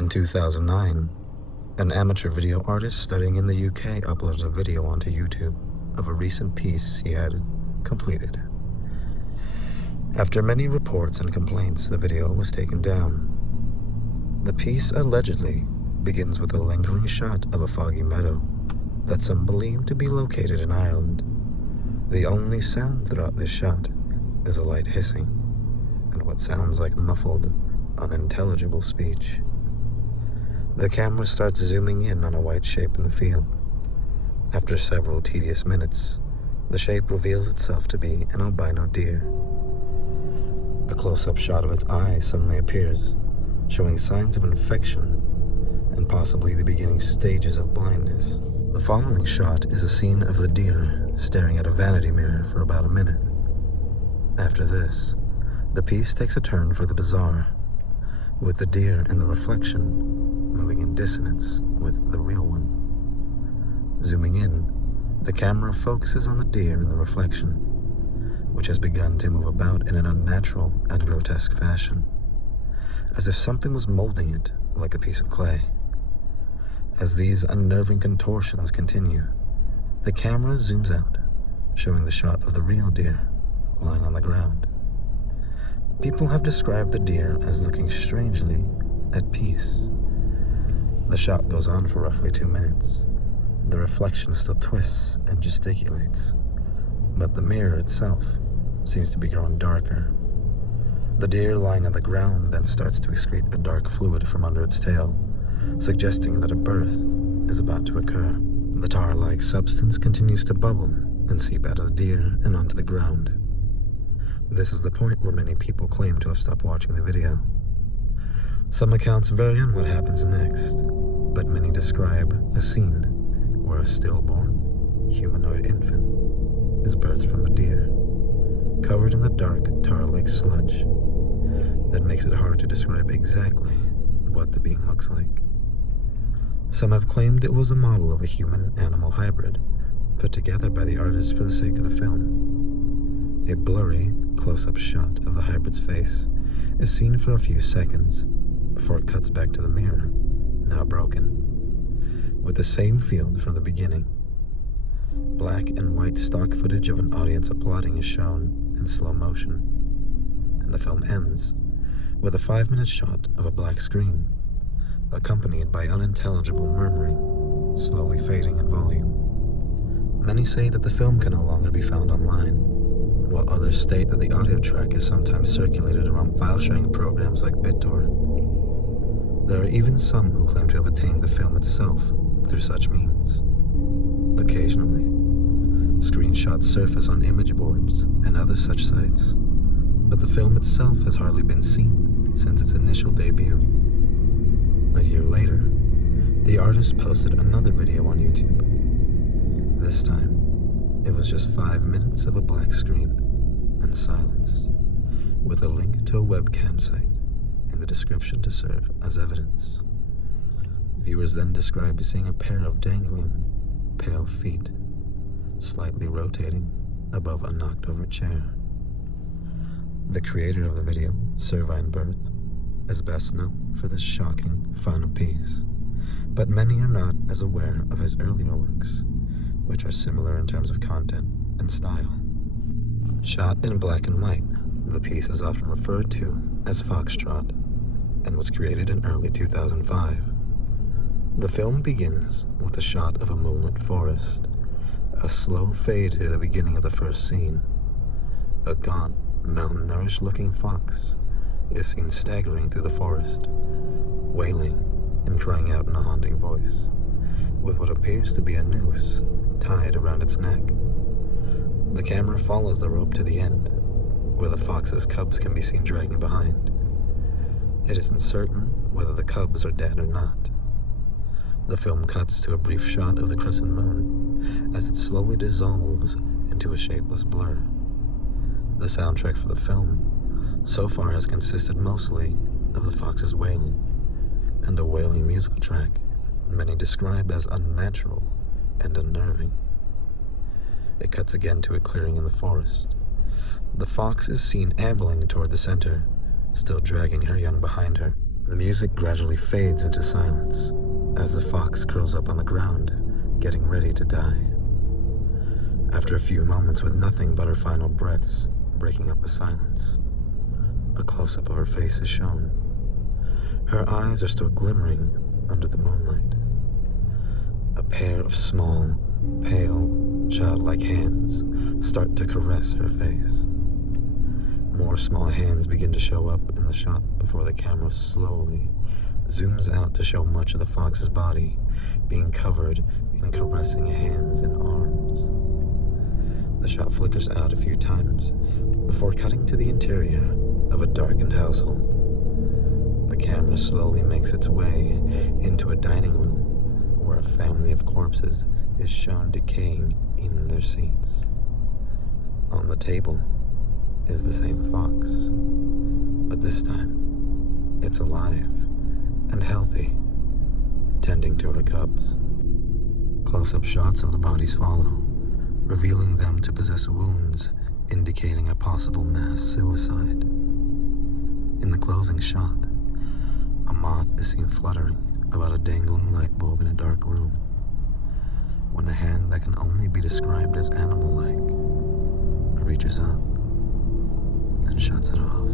In 2009, an amateur video artist studying in the UK uploaded a video onto YouTube of a recent piece he had completed. After many reports and complaints, the video was taken down. The piece allegedly begins with a lingering shot of a foggy meadow that some believe to be located in Ireland. The only sound throughout this shot is a light hissing and what sounds like muffled, unintelligible speech. The camera starts zooming in on a white shape in the field. After several tedious minutes, the shape reveals itself to be an albino deer. A close-up shot of its eye suddenly appears, showing signs of infection and possibly the beginning stages of blindness. The following shot is a scene of the deer staring at a vanity mirror for about a minute. After this, the piece takes a turn for the bizarre, with the deer in the reflection moving in dissonance with the real one. Zooming in, the camera focuses on the deer in the reflection, which has begun to move about in an unnatural and grotesque fashion, as if something was molding it like a piece of clay. As these unnerving contortions continue, the camera zooms out, showing the shot of the real deer lying on the ground. People have described the deer as looking strangely at peace. The shot goes on for roughly 2 minutes. The reflection still twists and gesticulates, but the mirror itself seems to be growing darker. The deer lying on the ground then starts to excrete a dark fluid from under its tail, suggesting that a birth is about to occur. The tar-like substance continues to bubble and seep out of the deer and onto the ground. This is the point where many people claim to have stopped watching the video. Some accounts vary on what happens next, but many describe a scene where a stillborn, humanoid infant is birthed from a deer, covered in the dark, tar-like sludge that makes it hard to describe exactly what the being looks like. Some have claimed it was a model of a human-animal hybrid put together by the artist for the sake of the film. A blurry, close-up shot of the hybrid's face is seen for a few seconds before it cuts back to the mirror, now broken, with the same field from the beginning. Black and white stock footage of an audience applauding is shown in slow motion, and the film ends with a 5-minute shot of a black screen, accompanied by unintelligible murmuring, slowly fading in volume. Many say that the film can no longer be found online, while others state that the audio track is sometimes circulated around file-sharing programs like BitTorrent. There are even some who claim to have obtained the film itself through such means. Occasionally, screenshots surface on image boards and other such sites, but the film itself has hardly been seen since its initial debut. A year later, the artist posted another video on YouTube. This time, it was just 5 minutes of a black screen and silence, with a link to a webcam site in the description to serve as evidence. Viewers then described seeing a pair of dangling, pale feet, slightly rotating above a knocked-over chair. The creator of the video, Cervine Birth, is best known for this shocking, final piece, but many are not as aware of his earlier works, which are similar in terms of content and style. Shot in black and white, the piece is often referred to as Foxtrot and was created in early 2005. The film begins with a shot of a moonlit forest, a slow fade to the beginning of the first scene. A gaunt, malnourished-looking fox is seen staggering through the forest, wailing and crying out in a haunting voice, with what appears to be a noose tied around its neck. The camera follows the rope to the end, where the fox's cubs can be seen dragging behind. It isn't certain whether the cubs are dead or not. The film cuts to a brief shot of the crescent moon as it slowly dissolves into a shapeless blur. The soundtrack for the film so far has consisted mostly of the fox's wailing, and a wailing musical track many describe as unnatural and unnerving. It cuts again to a clearing in the forest. The fox is seen ambling toward the center, still dragging her young behind her. The music gradually fades into silence as the fox curls up on the ground, getting ready to die. After a few moments with nothing but her final breaths breaking up the silence, a close-up of her face is shown. Her eyes are still glimmering under the moonlight. A pair of small, pale, childlike hands start to caress her face. More small hands begin to show up in the shot before the camera slowly zooms out to show much of the fox's body being covered in caressing hands and arms. The shot flickers out a few times before cutting to the interior of a darkened household. The camera slowly makes its way into a dining room where a family of corpses is shown decaying in their seats. On the table is the same fox, but this time it's alive and healthy, tending to her cubs. Close-up shots of the bodies follow, revealing them to possess wounds indicating a possible mass suicide. In the closing shot, a moth is seen fluttering about a dangling light bulb in a dark room, when a hand that can only be described as animal-like reaches up and shuts it off.